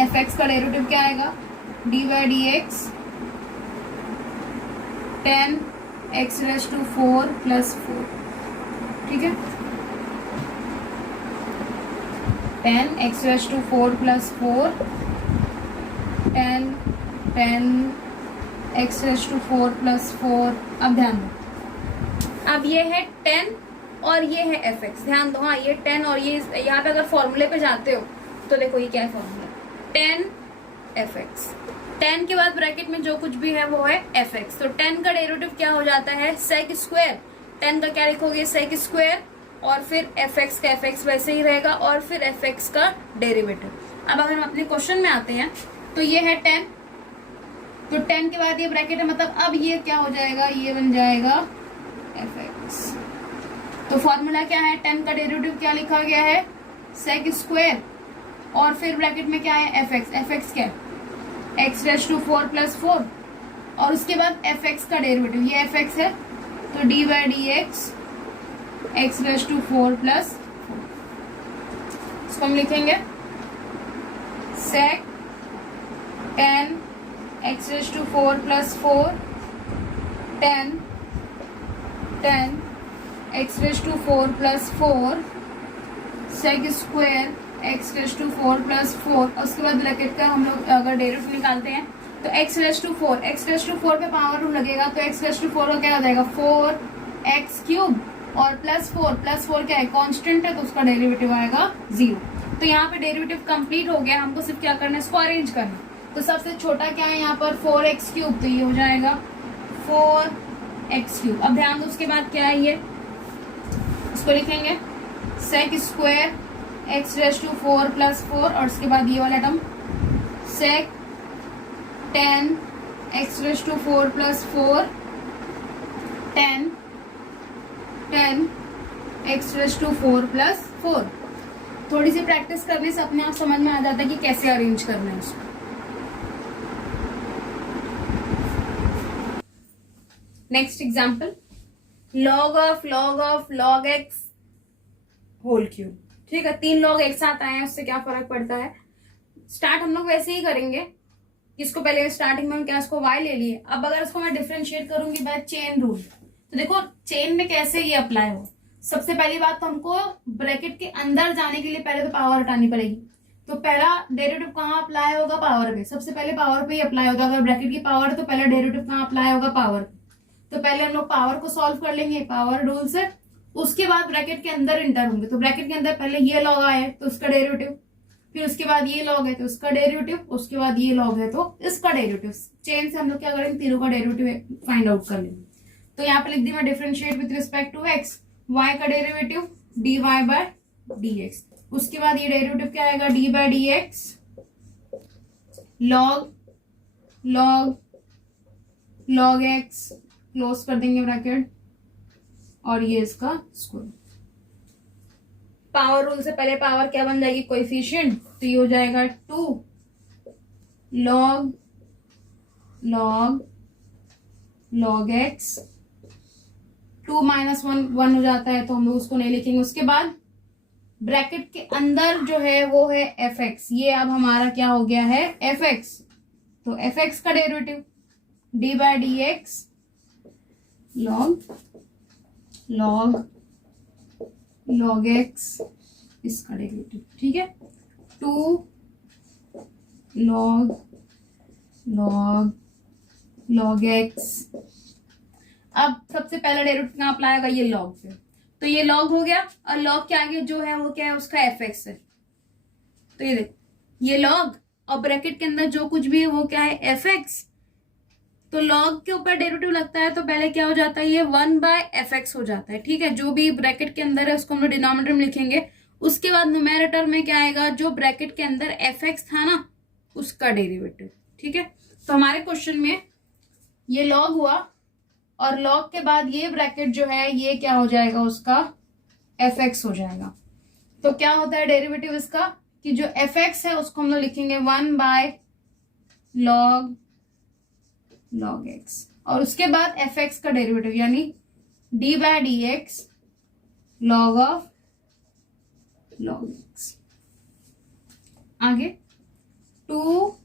fx का डेरिवेटिव क्या आएगा, dy dx 10 x raise to 4 plus 4। ठीक है, 10 x raise to 4 plus 4, 10 x raise to 4 plus 4। अब ध्यान दो, अब ये है 10 और ये है fx। ध्यान दो, हाँ ये 10 और ये यहाँ पे अगर फॉर्मूले पे जाते हो तो देखो ये क्या है फॉर्मूला, 10 fx, 10 के बाद ब्रैकेट में जो कुछ भी है वो है fx। तो 10 का डेरिवेटिव क्या हो जाता है, sec स्क्वायर। 10 का क्या लिखोगे, sec स्क्वायर, और फिर fx का fx वैसे ही रहेगा, और फिर fx का डेरिवेटिव। अब अगर हम अपने क्वेश्चन में आते हैं, तो ये है 10, तो 10 के बाद ये ब्रैकेट है, मतलब अब ये क्या हो जाएगा, ये बन जाएगा fx। तो फॉर्मूला क्या है, 10 का डेरिवेटिव क्या लिखा गया है, sec स्क्वायर, और फिर ब्रैकेट में क्या है fx। fx क्या है, x रेज़ टू 4 प्लस 4, और उसके बाद fx का डेरिवेटिव, ये fx है, तो dy dx x raise to 4 plus 4। इसको हम लिखेंगे sec 10 x raise to 4 plus 4, 10 x raise to 4 plus 4 sec square x raise to 4 plus 4। उसके बाद ब्रैकेट का हम लोग अगर डेरिवेटिव निकालते हैं तो x raise to 4, x raise to 4 पे पावर रूल लगेगा, तो x रेज़ टू 4 का क्या हो जाएगा, 4x क्यूब, और प्लस 4 क्या है, कांस्टेंट है, तो उसका डेरिवेटिव आएगा 0। तो यहाँ पे डेरिवेटिव कंप्लीट हो गया, हमको सिर्फ क्या करना है, इसको अरेंज करना। तो सबसे छोटा क्या है यहाँ पर, 4x क्यूब, तो ये हो जाएगा 4x क्यूब। अब ध्यान दो, उसके बाद क्या है, ये इसको लिखेंगे sec square x raise to 4 plus 4, और उसके बाद ये वाला term sec 10 x raise to 4 plus 4, 10 x raise to 4 plus 4। थोड़ी सी प्रैक्टिस करने से अपने आप समझ में आ जाता है कि कैसे अरेंज करना है उसको। Next example, log of log x whole cube. ठीक है, 3 log एक साथ आए हैं, उससे क्या फर्क पड़ता है। स्टार्ट हम लोग वैसे ही करेंगे, इसको पहले स्टार्टिंग में क्या, इसको y ले लिए। अब अगर इसको मैं डिफरेंशिएट करूंगी बाय चेन रूल, तो देखो चेन में कैसे ये अप्लाई हो। सबसे पहली बात तो हमको ब्रैकेट के अंदर जाने के लिए पहले तो पावर हटानी पड़ेगी। तो पहला डेरिवेटिव कहाँ अप्लाई होगा, पावर पे। सबसे पहले पावर पे ही अप्लाई होगा, अगर ब्रैकेट की पावर है तो पहला डेरिवेटिव कहाँ अप्लाई होगा, पावर पे। तो पहले हम लोग पावर को सॉल्व कर लेंगे पावर रूल से, उसके बाद ब्रैकेट के अंदर इंटर होंगे। तो ब्रैकेट के अंदर पहले ये लॉग आए तो उसका डेरिवेटिव, फिर उसके बाद ये लॉग है तो उसका डेरिवेटिव, उसके बाद ये लॉग है तो इसका डेरिवेटिव। चेन से हम लोग क्या करेंगे, तीनों का डेरिवेटिव फाइंड आउट कर लेंगे। तो यहाँ पे लिख दी मैं differentiate with respect to x, y का डेरिवेटिव dy बाय dx। उसके बाद ये डेरिवेटिव क्या आएगा, d by dx log x, close कर देंगे ब्रैकेट, और ये इसका स्क्वायर। पावर रूल से पहले पावर क्या बन जाएगी, कोएफिशिएंट, तो ये हो जाएगा 2 log x, 2 माइनस 1 हो जाता है, तो हम लोग उसको नहीं लिखेंगे। उसके बाद ब्रैकेट के अंदर जो है वो है fx, ये अब हमारा क्या हो गया है fx। तो fx का derivative d by dx log x, इसका डेरिवेटिव। ठीक है, 2 log x। अब सबसे पहला डेरिवेटिव कहाँ अप्लाई होगा, ये लॉग पे। तो ये log हो गया, और log के आगे जो है वो क्या है, उसका fx है। तो ये देखो ये log और ब्रैकेट के अंदर जो कुछ भी है वो क्या है, fx। तो log के ऊपर डेरिवेटिव लगता है तो पहले क्या हो जाता है, ये 1/fx हो जाता है। ठीक है, जो भी ब्रैकेट के अंदर है उसको हम लोग डिनोमिनेटर में लिखेंगे। उसके बाद न्यूमेरेटर में क्या आएगा, जो ब्रैकेट के अंदर fx था ना उसका डेरिवेटिव। ठीक है, तो हमारे क्वेश्चन में ये log हुआ, और log के बाद ये ब्रैकेट जो है ये क्या हो जाएगा, उसका fx हो जाएगा। तो क्या होता है डेरिवेटिव इसका, कि जो fx है उसको हम लोग लिखेंगे 1/log x, और उसके बाद fx का डेरिवेटिव यानी d/dx log of log x। आगे 2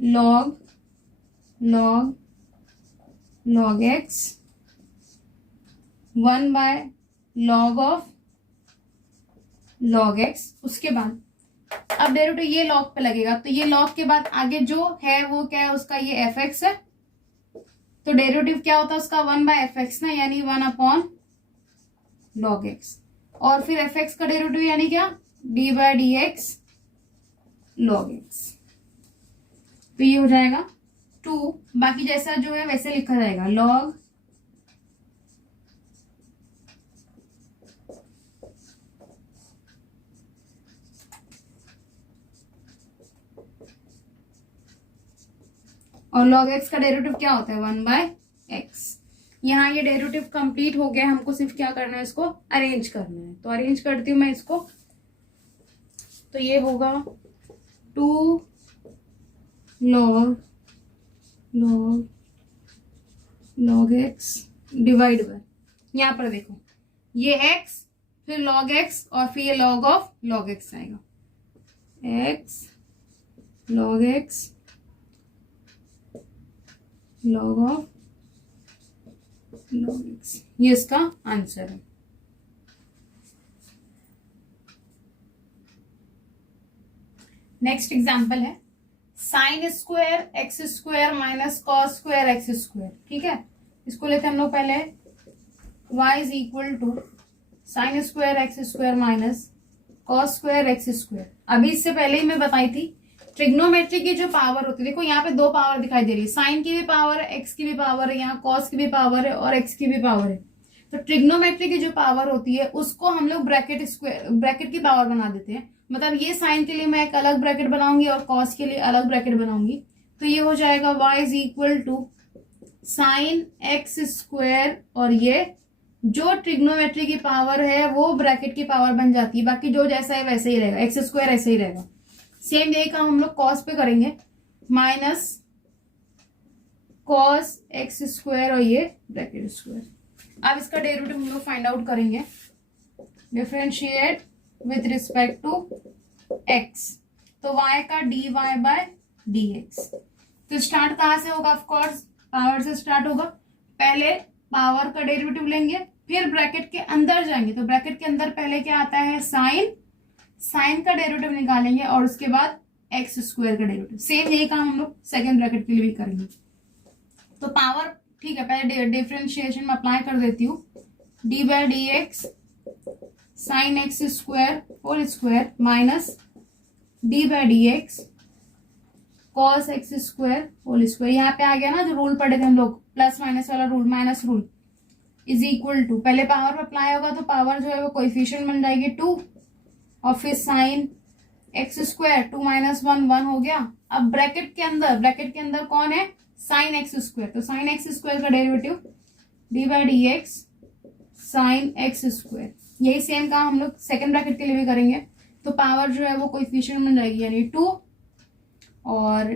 log x 1/log of log x। उसके बाद अब डेरिवेटिव ये log पे लगेगा, तो ये log के बाद आगे जो है वो क्या है, उसका ये fx है। तो डेरिवेटिव क्या होता है उसका 1/fx ना, यानी 1/log x, और फिर fx का डेरिवेटिव यानी क्या, d/dx log x। तो ये हो जाएगा 2, बाकी जैसा जो है वैसे लिखा जाएगा log और log x का डेरिवेटिव क्या होता है 1/x। यहाँ ये डेरिवेटिव कंप्लीट हो गया, हमको सिर्फ क्या करना है, इसको अरेंज करना है। तो अरेंज करती हूँ मैं इसको, तो ये होगा 2 log x डिवाइड बाय, यहाँ पर देखो ये x फिर log x और फिर ये log ऑफ log x आएगा, x log x log of log x, ये इसका आंसर है। नेक्स्ट एग्जांपल है sine square x square minus cos square x square. ठीक है, इसको लेते हम लोग पहले y is equal to sine square x square minus cos square x square. अभी इससे पहले ही मैं बताई थी ट्रिग्नोमेट्री की जो पावर होती है, देखो यहाँ पे 2 पावर दिखाई दे रही है, साइन की भी पावर है, एक्स की भी पावर है, यहाँ कॉस की भी पावर है और एक्स की भी पावर है। तो ट्रिग्नोमेट्री की जो पावर होती है उसको हम लोग ब्रैकेट की पावर बना देते हैं। मतलब ये साइन के लिए मैं एक अलग ब्रैकेट बनाऊंगी और कॉस के लिए अलग ब्रैकेट बनाऊंगी। तो ये हो जाएगा y is equal to sine x square, और ये जो ट्रिग्नोमेट्री की पावर है वो ब्रैकेट की पावर बन जाती है, बाकी जो जैसा है वैसे ही रहेगा, एक्स स्क्वायर ऐसे ही रहेगा। सेम यही काम हम लोग कॉस पे करेंगे, माइनस कॉस एक्स स्क्वायर और ये ब्रैकेट स्क्वायर। अब इसका डेरिवेटिव हम लोग फाइंड आउट करेंगे, differentiate with respect to x, तो y का dy/dx। तो स्टार्ट कहाँ से होगा, ऑफ कोर्स पावर से स्टार्ट होगा। पहले पावर का डेरिवेटिव लेंगे, फिर ब्रैकेट के अंदर जाएंगे, तो ब्रैकेट के अंदर पहले क्या आता है साइन का डेरिवेटिव निकालेंगे, और उसके बाद एक्स स्क्वायर का डेरिवेटिव। सेम यही काम हम लोग सेकेंड ब्रैकेट के लिए भी करेंगे। तो पावर ठीक है, पहले डिफरेंशिएशन में अप्लाई कर देती हूँ, d/dx sine x square whole square minus d/dx cos x square whole square. यहाँ पे आ गया ना जो रूल पढ़े थे हम लोग, प्लस माइनस वाला rule, minus rule, is equal to, पहले पावर पे अप्लाई होगा तो पावर जो है वो कोएफिशिएंट बन जाएगी 2, और फिर साइन एक्स स्क्वायर 2 - 1 1 हो गया। अब ब्रैकेट के अंदर कौन है, साइन एक्स स्क्वायर, तो साइन एक्स स्क्वायर का derivative d/dx sine x square. यही सेम काम हम लोग सेकेंड ब्रैकेट के लिए भी करेंगे। तो पावर जो है वो कोएफिशिएंट बन जाएगी यानी 2, और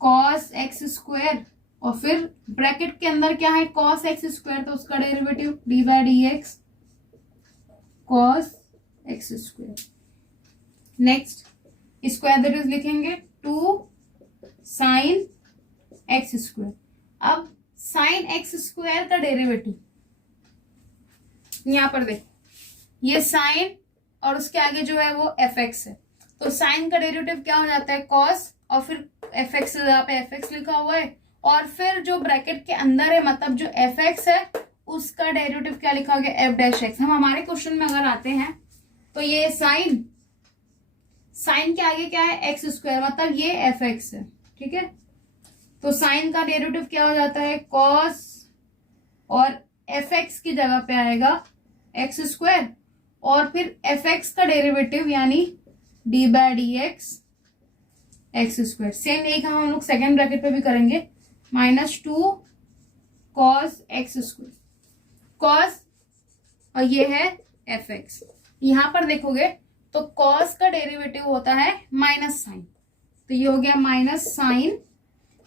कॉस एक्स स्क्वायर, और फिर ब्रैकेट के अंदर क्या है कॉस एक्स स्क्वायर, तो उसका derivative d/dx cos x square. Next square that is लिखेंगे 2 साइन एक्स स्क्वायर। अब साइन एक्स स्क्वायर का डेरिवेटिव यहां पर देखो, ये साइन और उसके आगे जो है वो fx है, तो साइन का डेरिवेटिव क्या हो जाता है कॉस, और फिर fx, यहाँ पे fx लिखा हुआ है, और फिर जो ब्रैकेट के अंदर है मतलब जो fx है उसका डेरिवेटिव क्या लिखा गया, एफ डैश एक्स। हम हमारे क्वेश्चन में अगर आते हैं तो ये साइन के आगे क्या है, एक्स स्क्वायर, मतलब ये एफ एक्स है, ठीक है। तो साइन का डेरिवेटिव क्या हो जाता है, कॉस, और एफ एक्स की जगह पे आएगा एक्स स्क्वायर, और फिर एफ एक्स का डेरिवेटिव यानी d by d x x square. Same यही काम हम लोग सेकेंड ब्रैकेट पे भी करेंगे, -2 कॉस एक्स स्क्वायर, कॉस, और ये है एफ एक्स। यहां पर देखोगे तो कॉस का डेरिवेटिव होता है माइनस साइन, तो ये हो गया माइनस साइन,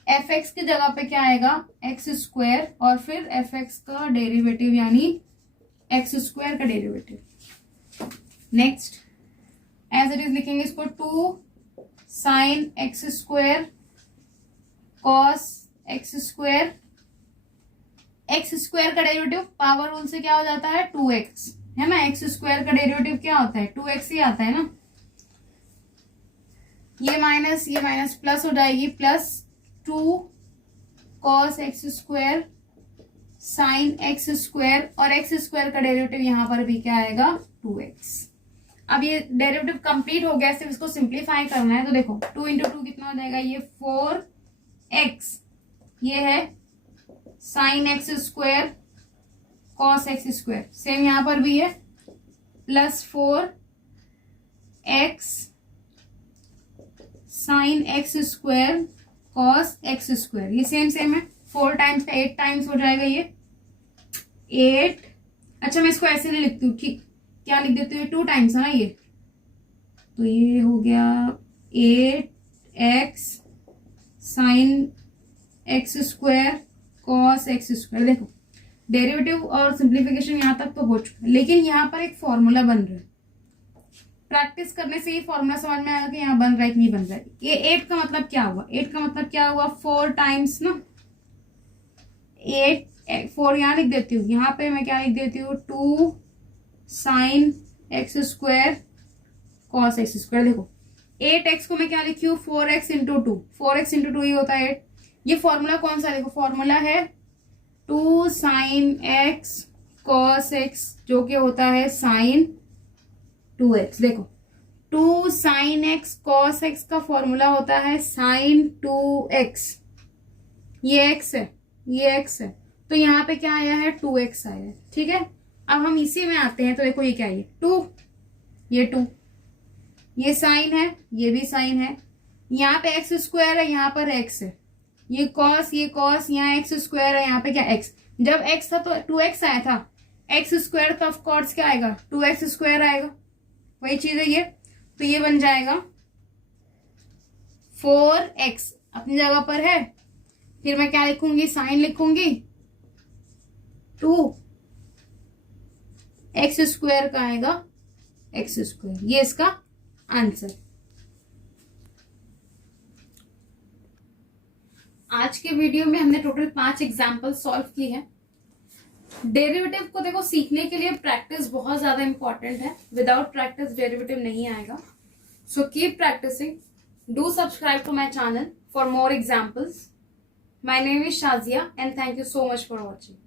एफ एक्स की जगह पे क्या आएगा, एक्स स्क्वायर, और फिर एफ एक्स का डेरिवेटिव यानी एक्स स्क्वायर का derivative. Next as it is लिखेंगे इसको, 2 sine x square cos x square, x square का डेरिवेटिव पावर रूल से क्या हो जाता है, 2x, है ना। एक्स स्क्वायर का डेरिवेटिव क्या होता है, 2x ही आता है ना। ये माइनस प्लस हो जाएगी, +2 cos x square sine x square, और एक्स स्क्वायर का डेरिवेटिव यहां पर भी क्या आएगा, 2x। अब ये डेरिवेटिव कंप्लीट हो गया, सिर्फ इसको सिंप्लीफाई करना है। तो देखो 2 × 2 कितना हो जाएगा, ये 4x, ये है sign x square cos x square, same यहां पर भी है, +4x sign x square cos x square, ये सेम है, 4 टाइम्स का 8 टाइम्स हो जाएगा ये 8। अच्छा मैं इसको ऐसे नहीं लिखती हूँ, ठीक, क्या लिख देती हूँ, 2 टाइम्स है ना ये, तो ये हो गया 8x sign x square cos x square. देखो डेरिवेटिव और सिंप्लीफिकेशन यहां तक तो हो चुका है, लेकिन यहां पर एक फॉर्मूला बन रहा है। प्रैक्टिस करने से ये फॉर्मूला समझ में आएगा कि यहाँ बन रहा है कि नहीं बन रहा है। ये 8 का मतलब क्या हुआ, 8 का मतलब क्या हुआ, 4 टाइम्स ना, 4 यहाँ लिख देती हूँ, यहाँ पे मैं क्या लिख देती हूँ, 2 sine x square cos x square. देखो 8x को मैं क्या लिखी हूँ, 4x × 2, 4x × 2 ही होता है 8। ये फॉर्मूला कौन सा, देखो फॉर्मूला है 2 साइन एक्स कॉस एक्स, जो कि होता है साइन 2x। देखो 2 साइन एक्स कॉस एक्स का फॉर्मूला होता है साइन 2x, ये x है, ये x है, तो यहाँ पे क्या आया है, 2x आया है, ठीक है। अब हम इसी में आते हैं, तो देखो ये क्या है, 2, ये 2, ये साइन है, ये भी साइन है, यहाँ पे एक्स स्क्वायर है, यहाँ पर x है, ये कॉस, यहाँ एक्स स्क्वायर है, यहाँ पे क्या x, जब x था तो 2x आया था, एक्स स्क्वायर का ऑफ कोर्स क्या आएगा, 2x स्क्वायर आएगा, वही चीज है ये। तो ये बन जाएगा 4x अपनी जगह पर है, फिर मैं क्या लिखूंगी, साइन लिखूंगी 2 एक्स स्क्वायर का आएगा एक्स स्क्वायर, ये इसका आंसर। आज के वीडियो में हमने टोटल 5 एग्जाम्पल सॉल्व की है। डेरिवेटिव को देखो सीखने के लिए प्रैक्टिस बहुत ज्यादा इंपॉर्टेंट है, विदाउट प्रैक्टिस डेरिवेटिव नहीं आएगा। So keep practising, do subscribe to my channel for more examples. My name is Shazia and thank you so much for watching.